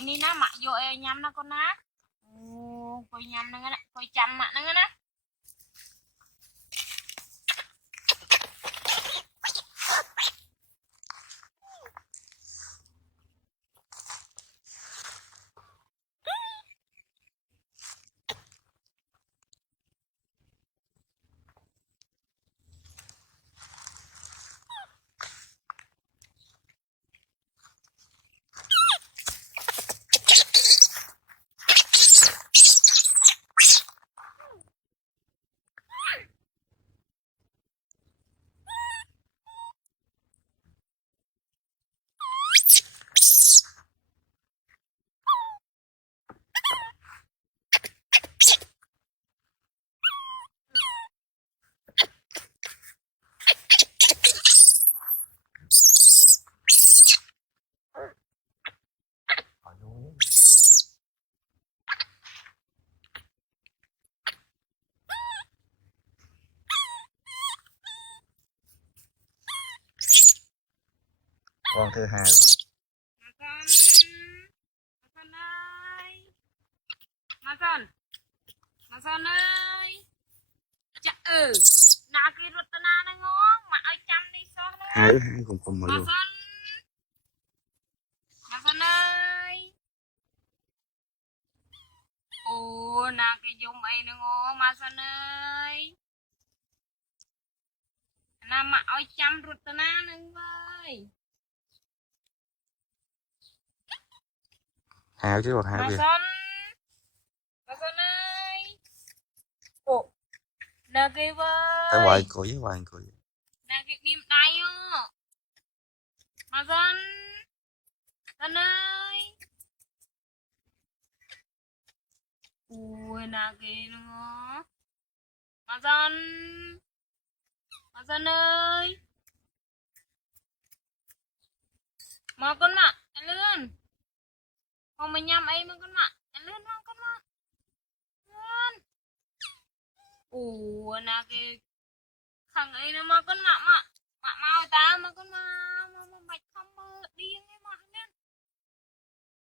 coi ní ná mặc vô e nhắm nó con ná. Ô coi nhắm nó nè, coi chăm mặt nó nè. Con thứ hai rồi. Mason ơi. Chà nào kia rụt na nó ngon mà ai chăm đi son ơi. Hai cùng mà luôn. Mason ơi. Ồ nào cái dùng ấy nó ngon Mason ơi. Nào mà ai chăm rụt na nó với. Hai chứ còn hai kìa. Mason ơi. Ồ. Nè kia với. Tại hoài cười với hoài cười. Nè cái kim tay á. Mason. Mason ơi. Ui nè kia nó. Mason. Mason ơi. Mà con mạ, anh Lươn. Không mình nhầm ấy mà con mạ. Anh Lươn không con mạ. Lươn. Ủa nè cái thằng ấy nó mà con mạ mạ. Mạ mau ta mà con mạ. Mà mạch không mơ điên ấy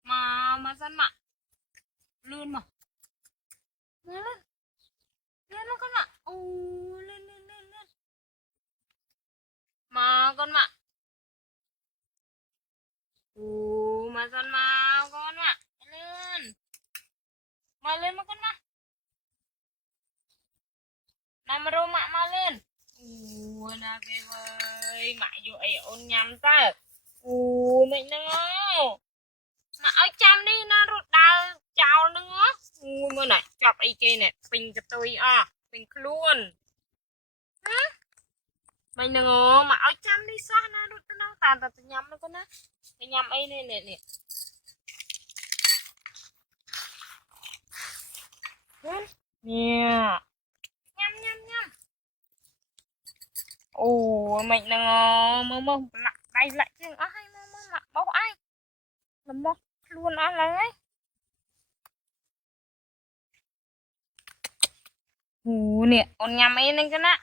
mà. Mà dân mạ. Lươn mà. Lươn lên. Lươn mà con mạ. Ủa lên lên lên lên. Mà con mạ. Ủa mà dân mau con mạ. Lên. Mà lên mà con mạ. Nằm rô mạ lên. Ủa nè cái vơi. Mạ vô ấy ôn nhầm ta. Ủa mày nó. Mà ở chăm đi nó rụt đau chào nữa. Ủa mà này chọc ấy kia nè. Bình cái tôi bình luôn. Mày nó mà ở chăm đi sao nó rụt nó tàn tàn nhầm nó con á. Mày nhầm ấy nè nè nè. Nè. Nhầm nhầm nhầm. Ồ mày nó mơ lại đây lại chứ ai mơ lại bố ai làm bố luôn ăn lấy ồ nè con nhắm ấy lên cái nè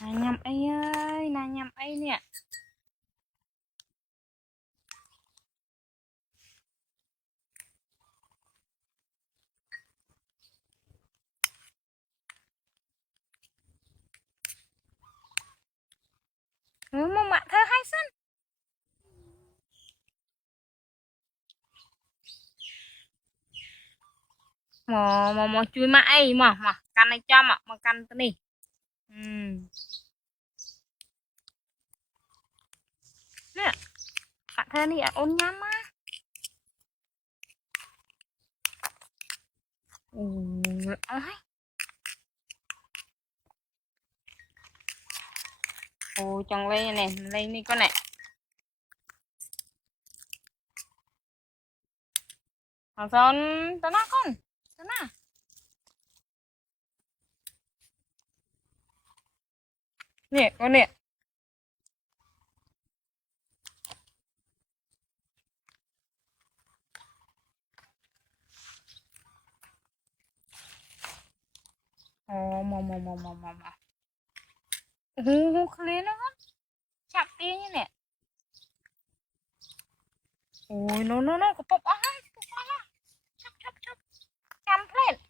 nhắm ấy ơi nè nhắm ấy nè mà mạ thơ hay sân mà chui mạ ấy mà căn này cho mà căn cái này nè bạn thơ này ôn nhắm á ồ ai ồ chồng lên này lên đi con này Hoàng Sơn tao nói con tao nói nè con nè mà khlein nó chặt đi như nè ôi nó có bọc á chắp chăm lên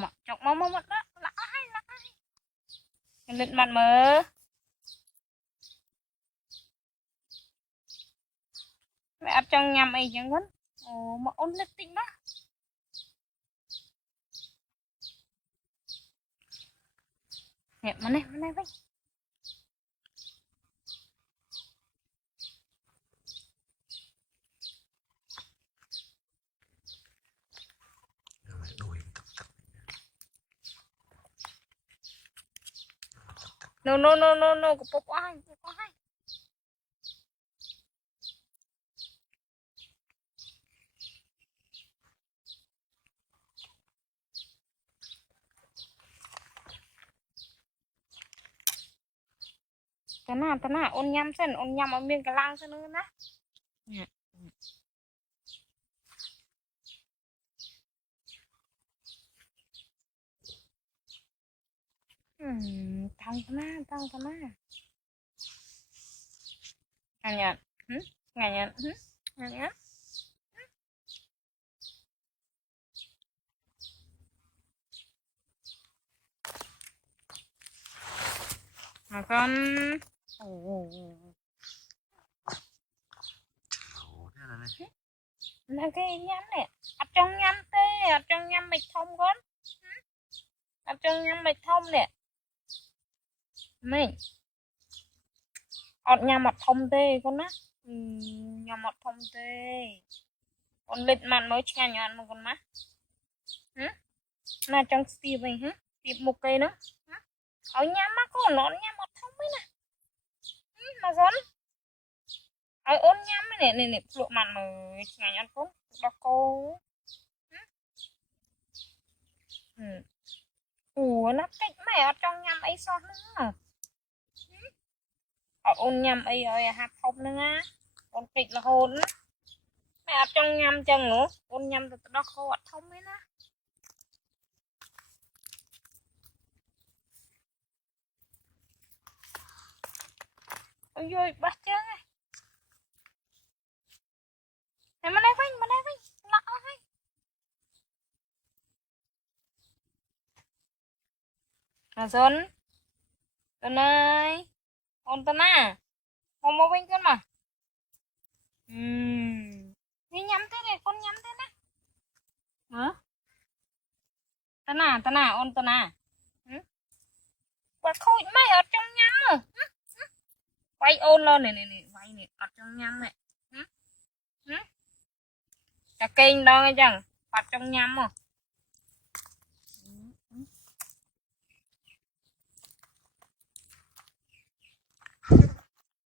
mà chọc mà đó lãi lên mặt mờ mẹ ấp trong nhầm ấy chẳng vẫn mà ôn lên tinh đó nè mà này vậy đuổi tập no có bọc ai ta na ôn nhâm ở miền cái lang nữa nè tăng ta na nghe nhá nghe nhá mà con là cái nhắm này ấp trong nhắm tê ấp trong nhắm mịch thông con ấp trong nhắm mịch thông nè mình ọt nhà mặt thông tê con á nhà mặt thông tê con lịch mặt mới cha nhọn một con má là trong tiệp này tiệp một cây nữa ở nhà má con nó nhà mặt thông ấy nè mà con ở ôn nhắm này lộ mặt mới cha nhọn con đó cô nó kịch mẹ ở trong nhắm ấy sao nữa ở ôn nhâm ấy rồi hạt thông nữa á con kịch là hồn mẹ ở trong nhâm chân nữa ôn nhâm từ đó khô hạt thông ấy nè ôi ơi bắt chân này này mà đây vinh lạ vinh là dân dân ơi ôn tân à không mua vinh con mà đi nhắm thế này con nhắm thế này hả tân à ôn tân à và khôi mày ở trong nhắm rồi quay ôn lên này quay này ở trong nhắm này cả kênh đó nghe chẳng ở trong nhắm rồi